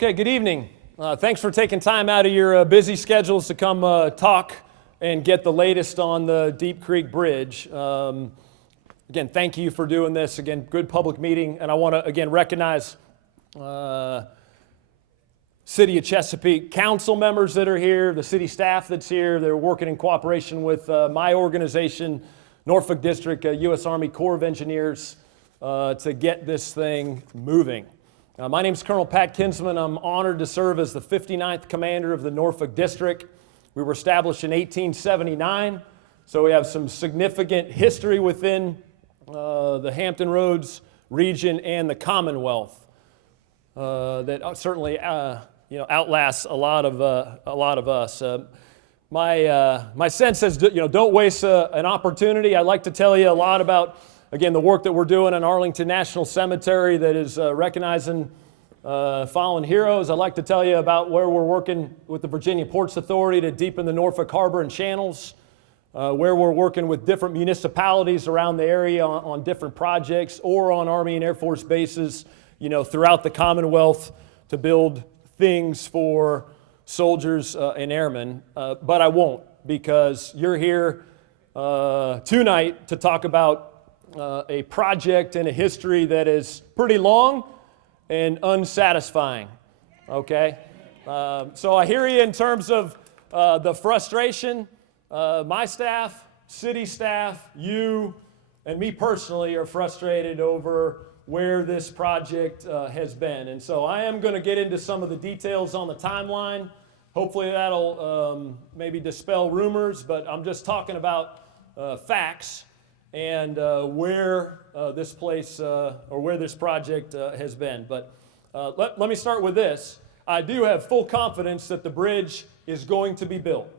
Okay, good evening. Thanks for taking time out of your busy schedules to come talk and get the latest on the Deep Creek Bridge. Again, thank you for doing this. Again, good public meeting, and I want to again recognize City of Chesapeake council members that are here, the city staff that's here. They're working in cooperation with my organization, Norfolk District, U.S. Army Corps of Engineers, to get this thing moving. My name is Colonel Pat Kinsman. I'm honored to serve as the 59th Commander of the Norfolk District. We were established in 1879, so we have some significant history within the Hampton Roads region and the Commonwealth that certainly outlasts a lot of us. My sense is, don't waste an opportunity. I'd like to tell you a lot about, again, the work that we're doing in Arlington National Cemetery that is recognizing fallen heroes. I'd like to tell you about where we're working with the Virginia Ports Authority to deepen the Norfolk Harbor and channels, where we're working with different municipalities around the area on different projects or on Army and Air Force bases, throughout the Commonwealth to build things for soldiers and airmen. But I won't, because you're here tonight to talk about a project and a history that is pretty long and unsatisfying, okay? So I hear you in terms of the frustration. My staff, city staff, you, and me personally are frustrated over where this project has been. And so I am going to get into some of the details on the timeline. Hopefully that'll maybe dispel rumors, but I'm just talking about facts and where this place or where this project has been. But let me start with this. I do have full confidence that the bridge is going to be built.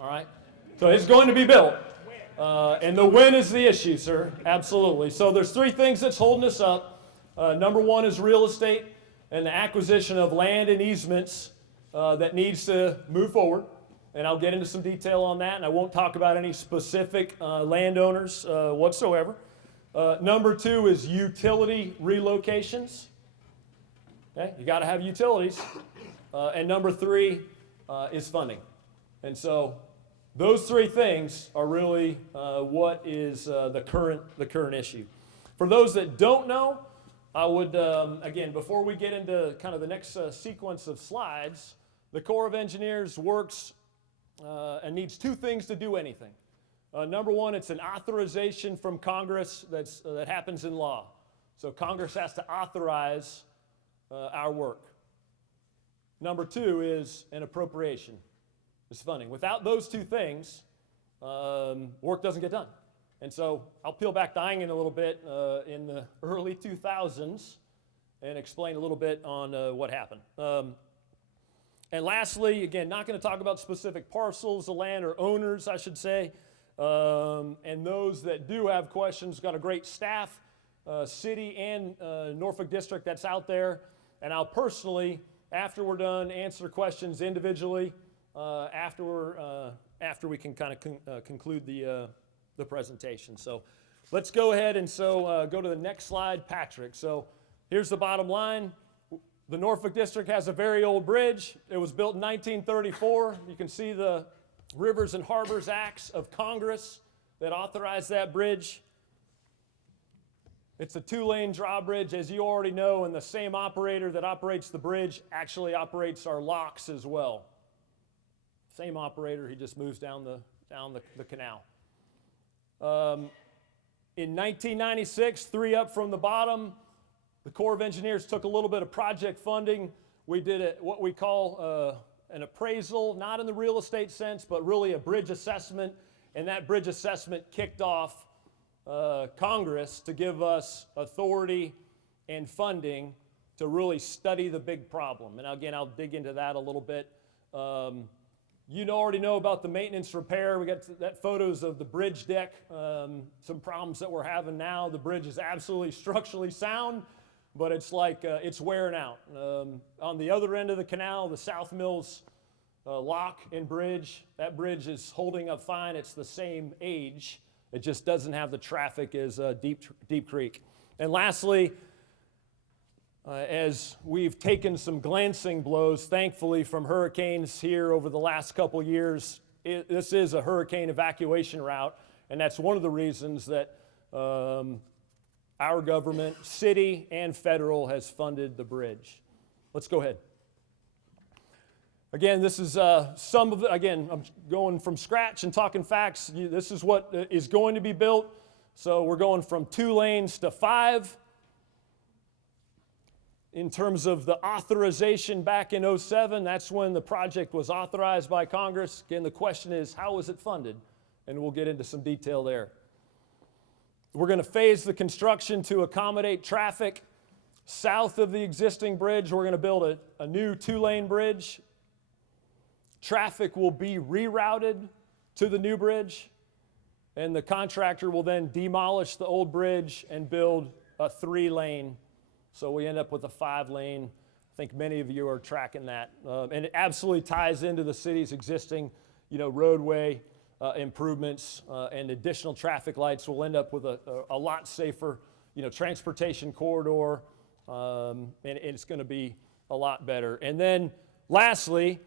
All right? So it's going to be built. And the when is the issue, sir. Absolutely. So there's three things that's holding us up. Number one is real estate and the acquisition of land and easements that needs to move forward. And I'll get into some detail on that, and I won't talk about any specific landowners whatsoever. Number two is utility relocations. Okay, you got to have utilities. And number three is funding. And so those three things are really what is the current issue. For those that don't know, I would, again, before we get into kind of the next sequence of slides, the Corps of Engineers works and needs two things to do anything. Number one, it's an authorization from Congress that happens in law. So Congress has to authorize our work. Number two is an appropriation. It's funding. Without those two things, work doesn't get done. And so I'll peel back the onion a little bit in the early 2000s and explain a little bit on what happened. And lastly, again, not going to talk about specific parcels of land or owners, I should say. And those that do have questions, got a great staff, city and Norfolk District that's out there. And I'll personally, after we're done, answer questions individually after we can kind of conclude the presentation. So let's go ahead and go to the next slide, Patrick. So here's the bottom line. The Norfolk District has a very old bridge. It was built in 1934. You can see the Rivers and Harbors Acts of Congress that authorized that bridge. It's a two-lane drawbridge, as you already know, and the same operator that operates the bridge actually operates our locks as well. Same operator, he just moves down the canal. In 1996, three up from the bottom, the Corps of Engineers took a little bit of project funding. We did what we call an appraisal, not in the real estate sense, but really a bridge assessment. And that bridge assessment kicked off Congress to give us authority and funding to really study the big problem. And again, I'll dig into that a little bit. You already know about the maintenance repair. We got that photos of the bridge deck, some problems that we're having now. The bridge is absolutely structurally sound, but it's like it's wearing out. On the other end of the canal, the South Mills lock and bridge, that bridge is holding up fine. It's the same age. It just doesn't have the traffic as Deep Creek. And lastly, as we've taken some glancing blows, thankfully, from hurricanes here over the last couple years. This is a hurricane evacuation route, and that's one of the reasons that our government, city and federal, has funded the bridge. Let's go ahead. Again, this is some of it. Again, I'm going from scratch and talking facts. This is what is going to be built. So we're going from 2 lanes to 5. In terms of the authorization back in 2007, that's when the project was authorized by Congress. Again, the question is, how was it funded? And we'll get into some detail there. We're going to phase the construction to accommodate traffic south of the existing bridge. We're going to build a new 2-lane bridge. Traffic will be rerouted to the new bridge, and the contractor will then demolish the old bridge and build a 3-lane. So we end up with a 5-lane. I think many of you are tracking that. And it absolutely ties into the city's existing, roadway improvements and additional traffic lights. We'll end up with a lot safer, transportation corridor, and it's going to be a lot better. And then lastly,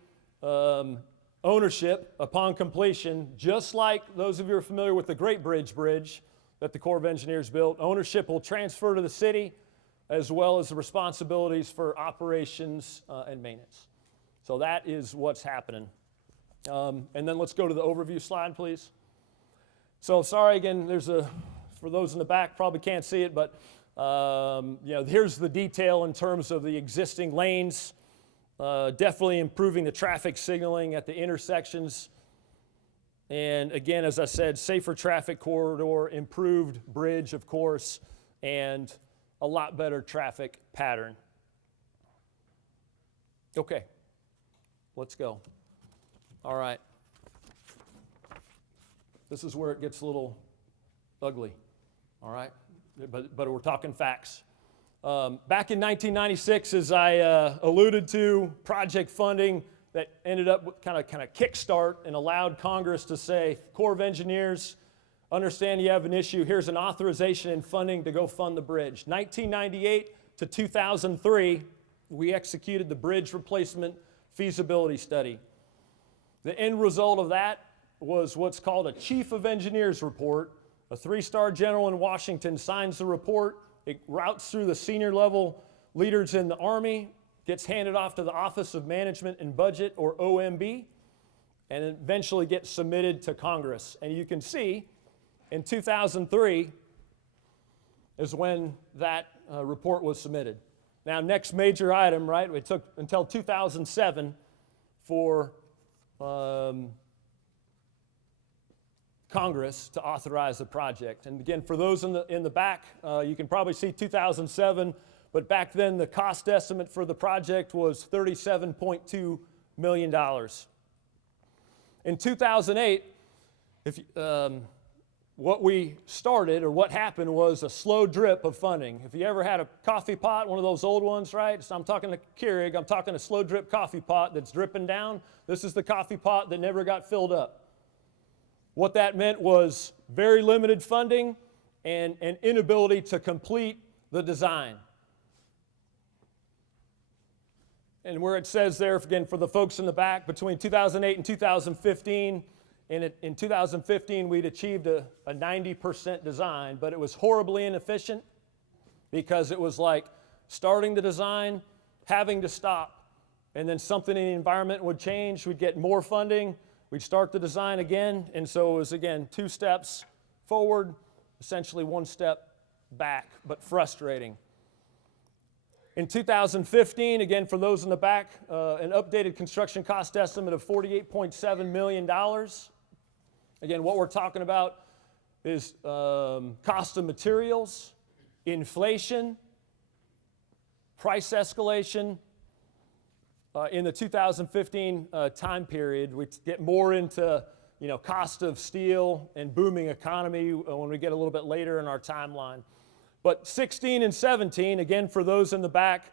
ownership upon completion, just like those of you who are familiar with the Great Bridge that the Corps of Engineers built, ownership will transfer to the city, as well as the responsibilities for operations and maintenance. So that is what's happening. And then let's go to the overview slide, please. So sorry, again, for those in the back, probably can't see it, but here's the detail in terms of the existing lanes, definitely improving the traffic signaling at the intersections. And again, as I said, safer traffic corridor, improved bridge, of course, and a lot better traffic pattern. Okay, let's go. All right. This is where it gets a little ugly, all right? But we're talking facts. Back in 1996, as I alluded to, project funding that ended up with kind of kickstart and allowed Congress to say, Corps of Engineers, understand you have an issue. Here's an authorization and funding to go fund the bridge. 1998 to 2003, we executed the bridge replacement feasibility study. The end result of that was what's called a Chief of Engineers report. A 3-star general in Washington signs the report. It routes through the senior level leaders in the Army, gets handed off to the Office of Management and Budget, or OMB, and eventually gets submitted to Congress. And you can see in 2003 is when that report was submitted. Now, next major item, right? It took until 2007 for Congress to authorize the project. And again, for those in the back, you can probably see 2007, but back then the cost estimate for the project was $37.2 million. In 2008, what we started, or what happened, was a slow drip of funding. If you ever had a coffee pot, one of those old ones, right? So I'm talking to Keurig, I'm talking a slow drip coffee pot that's dripping down. This is the coffee pot that never got filled up. What that meant was very limited funding and an inability to complete the design. And where it says there, again, for the folks in the back, between 2008 and 2015, in 2015, we'd achieved a 90% design, but it was horribly inefficient because it was like starting the design, having to stop, and then something in the environment would change, we'd get more funding, we'd start the design again, and so it was, again, 2 steps forward, essentially 1 step back, but frustrating. In 2015, again, for those in the back, an updated construction cost estimate of $48.7 million. Again, what we're talking about is cost of materials, inflation, price escalation. In the 2015 time period, we get more into cost of steel and booming economy when we get a little bit later in our timeline. But 16 and 17, again, for those in the back,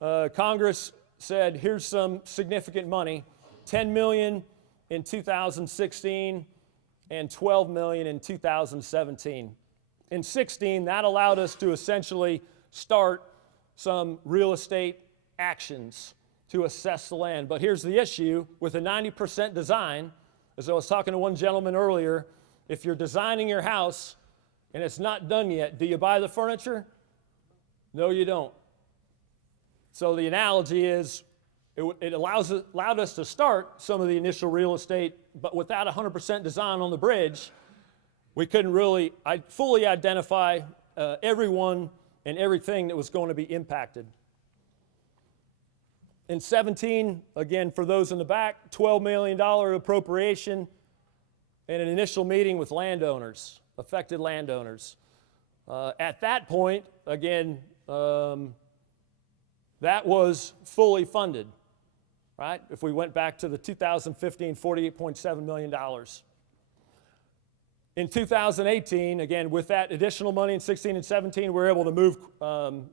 Congress said, here's some significant money, $10 million in 2016 and $12 million in 2017. In 16, that allowed us to essentially start some real estate actions to assess the land. But here's the issue with a 90% design. As I was talking to one gentleman earlier, if you're designing your house and it's not done yet, do you buy the furniture? No, you don't. So the analogy is it allowed us to start some of the initial real estate, but without 100% design on the bridge, we couldn't really fully identify everyone and everything that was going to be impacted. In 17, again, for those in the back, $12 million appropriation and an initial meeting with landowners, affected landowners. At that point, again, that was fully funded, right? If we went back to the 2015, $48.7 million. In 2018, again, with that additional money in 16 and 17, we were able to move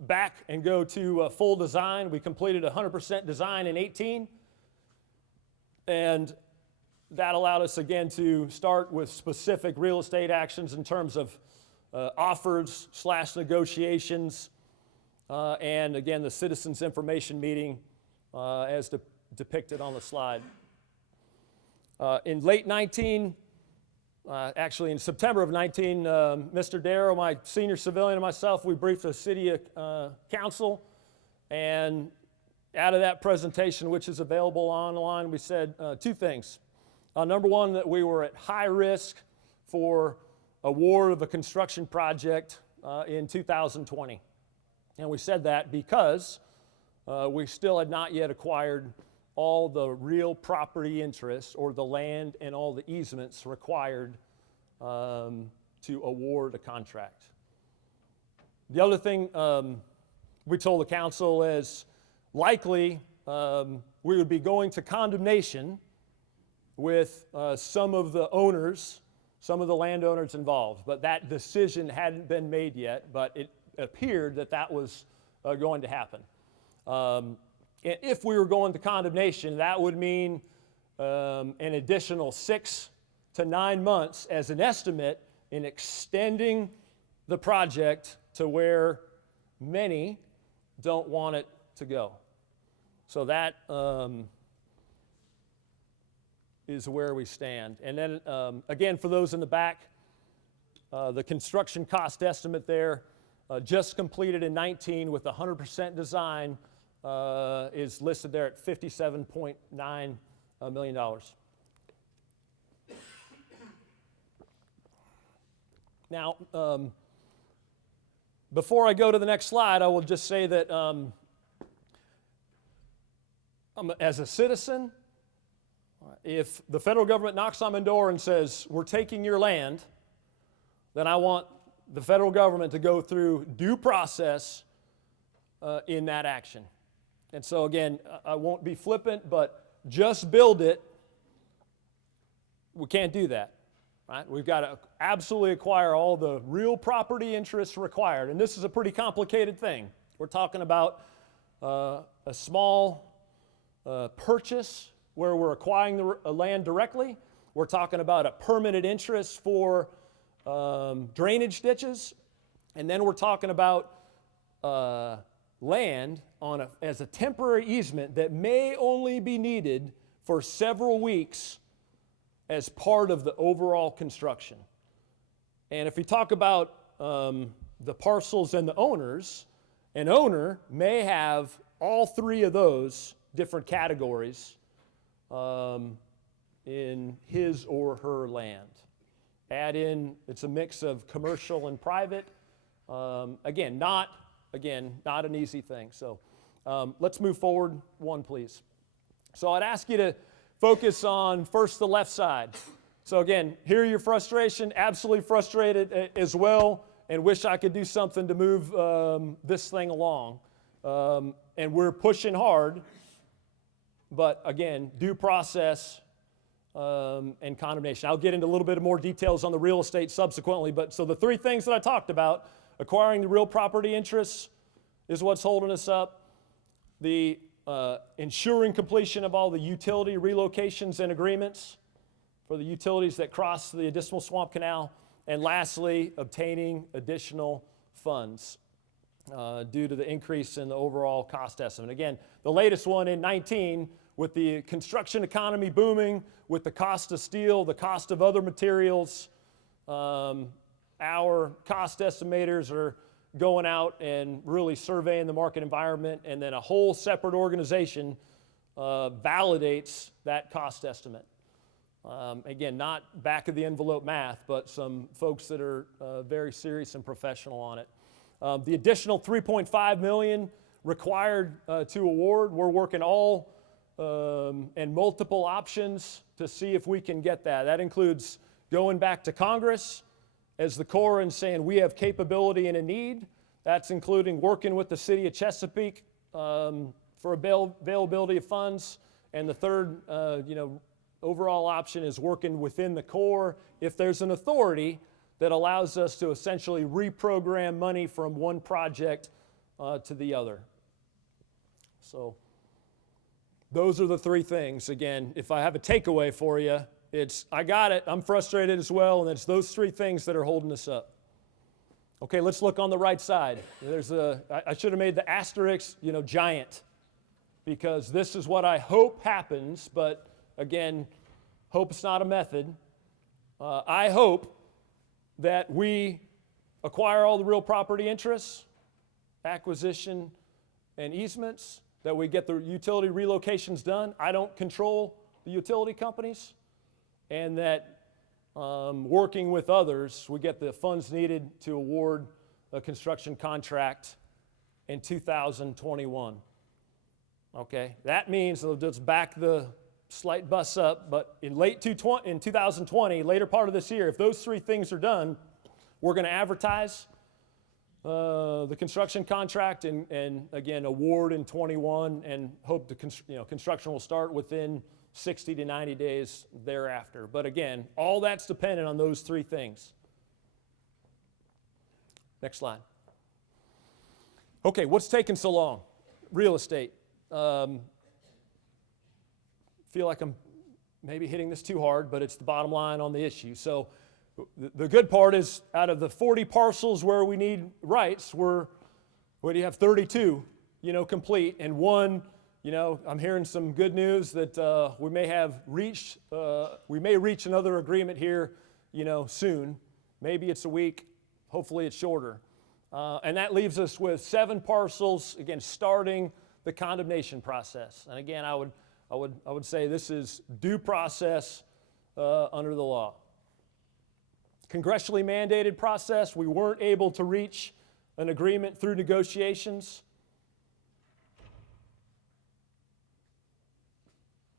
back and go to full design. We completed 100% design in 18. And that allowed us, again, to start with specific real estate actions in terms of offers / negotiations. And, again, the citizens information meeting as depicted on the slide. In late 19, actually, in September of 19, Mr. Darrow, my senior civilian, and myself, we briefed the city council, and out of that presentation, which is available online, we said two things. Number one, that we were at high risk for award of a construction project in 2020. And we said that because we still had not yet acquired all the real property interests or the land and all the easements required to award a contract. The other thing we told the council is likely we would be going to condemnation with some of the owners, some of the landowners involved. But that decision hadn't been made yet, but it appeared that that was going to happen. If we were going to condemnation, that would mean an additional 6 to 9 months as an estimate in extending the project to where many don't want it to go. So that is where we stand. And then, again, for those in the back, the construction cost estimate there, just completed in 19 with 100% design, is listed there at $57.9 million. Now, before I go to the next slide, I will just say that as a citizen, if the federal government knocks on my door and says, we're taking your land, then I want the federal government to go through due process in that action. And so again, I won't be flippant, but just build it, we can't do that, right? We've got to absolutely acquire all the real property interests required. And this is a pretty complicated thing. We're talking about a small purchase where we're acquiring the land directly. We're talking about a permanent interest for drainage ditches. And then we're talking about land as a temporary easement that may only be needed for several weeks as part of the overall construction. And if we talk about the parcels and the owners, an owner may have all three of those different categories in his or her land. Add in, it's a mix of commercial and private. Again, not an easy thing. So let's move forward one, please. So I'd ask you to focus on first the left side. So again, hear your frustration, absolutely frustrated as well, and wish I could do something to move this thing along. And we're pushing hard, but again, due process and condemnation. I'll get into a little bit more details on the real estate subsequently, but so the three things that I talked about, acquiring the real property interests is what's holding us up. The ensuring completion of all the utility relocations and agreements for the utilities that cross the Dismal Swamp Canal. And lastly, obtaining additional funds. due to the increase in the overall cost estimate. Again, the latest one in 19, with the construction economy booming, with the cost of steel, the cost of other materials, our cost estimators are going out and really surveying the market environment, and then a whole separate organization validates that cost estimate. Again, not back of the envelope math, but some folks that are very serious and professional on it. The additional $3.5 million required to award, we're working all and multiple options to see if we can get that. That includes going back to Congress as the Corps and saying we have capability and a need. That's including working with the city of Chesapeake for availability of funds. And the third, overall option is working within the Corps if there's an authority that allows us to essentially reprogram money from one project to the other. So those are the three things. Again, if I have a takeaway for you, it's I got it, I'm frustrated as well, and it's those three things that are holding us up. Okay, let's look on the right side. I should have made the asterisk, giant, because this is what I hope happens, but again, hope's not a method. I hope that we acquire all the real property interests, acquisition and easements, that we get the utility relocations done. I don't control the utility companies, and that working with others, we get the funds needed to award a construction contract in 2021. Okay, that means, let's back the slight bus up, but in 2020, later part of this year, if those three things are done, we're going to advertise the construction contract and again, award in 21, and hope the construction will start within 60 to 90 days thereafter. But again, all that's dependent on those three things. Next slide. Okay, what's taking so long? Real estate. Feel like I'm maybe hitting this too hard, but it's the bottom line on the issue. So the good part is, out of the 40 parcels where we need rights, we have 32, complete, and one, I'm hearing some good news that we may reach another agreement here, soon. Maybe it's a week, hopefully it's shorter. And that leaves us with 7 parcels, again, starting the condemnation process. And again, I would say this is due process under the law. Congressionally mandated process. We weren't able to reach an agreement through negotiations.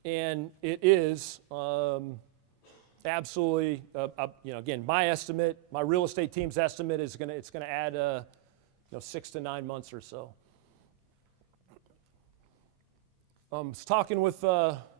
And it is absolutely, again, my estimate, my real estate team's estimate is it's going to add 6 to 9 months or so. I was talking with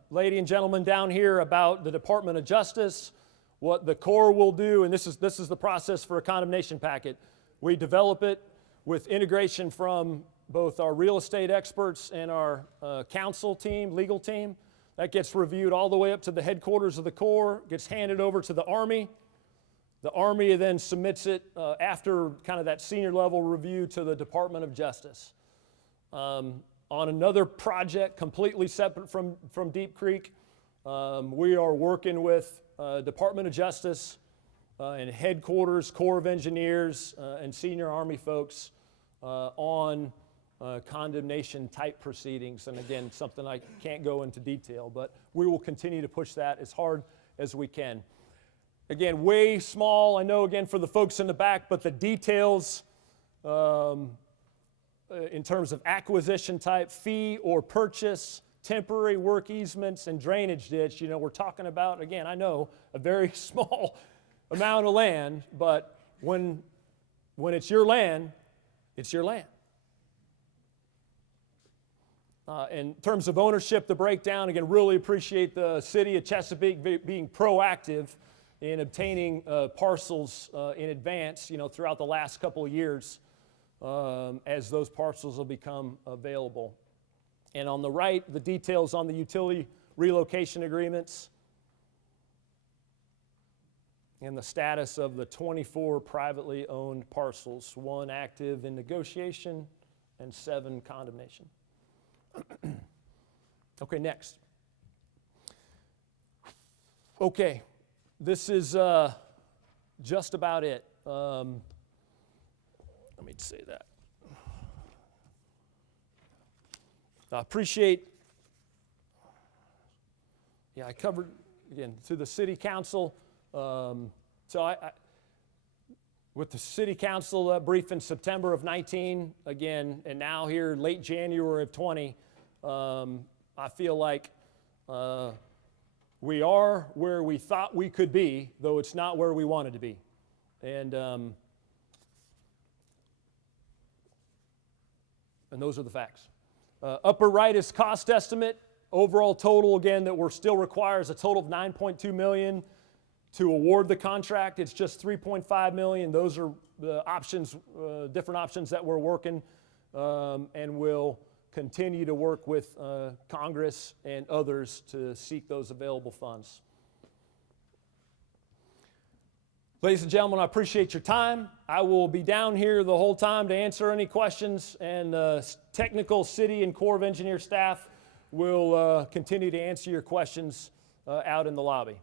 lady and gentleman down here about the Department of Justice, what the Corps will do, and this is the process for a condemnation packet. We develop it with integration from both our real estate experts and our counsel team, legal team. That gets reviewed all the way up to the headquarters of the Corps, gets handed over to the Army. The Army then submits it after kind of that senior level review to the Department of Justice. On another project completely separate from Deep Creek, we are working with Department of Justice and headquarters, Corps of Engineers, and senior Army folks on condemnation type proceedings. And again, something I can't go into detail, but we will continue to push that as hard as we can. Again, way small, I know, again, for the folks in the back, but the details in terms of acquisition type, fee or purchase, temporary work easements, and drainage ditch, we're talking about, again, I know, a very small amount of land, but when it's your land, it's your land. In terms of ownership, the breakdown, again, really appreciate the city of Chesapeake being proactive in obtaining parcels in advance, throughout the last couple of years as those parcels will become available. And on the right, the details on the utility relocation agreements. and the status of the 24 privately owned parcels, 1 active in negotiation and 7 condemnation. Okay, next. Okay, this is just about it. Let me say that. I appreciate, I covered, again, to the city council. With the city council brief in September of 19, again, and now here late January of 20, I feel like we are where we thought we could be, though it's not where we wanted to be. And those are the facts. Upper right is cost estimate. Overall total, again, that we're still requires a total of $9.2 million to award the contract. It's just $3.5 million. Those are the options, different options that we're working, and we'll continue to work with Congress and others to seek those available funds. Ladies and gentlemen, I appreciate your time. I will be down here the whole time to answer any questions, and technical city and Corps of Engineer staff will continue to answer your questions out in the lobby.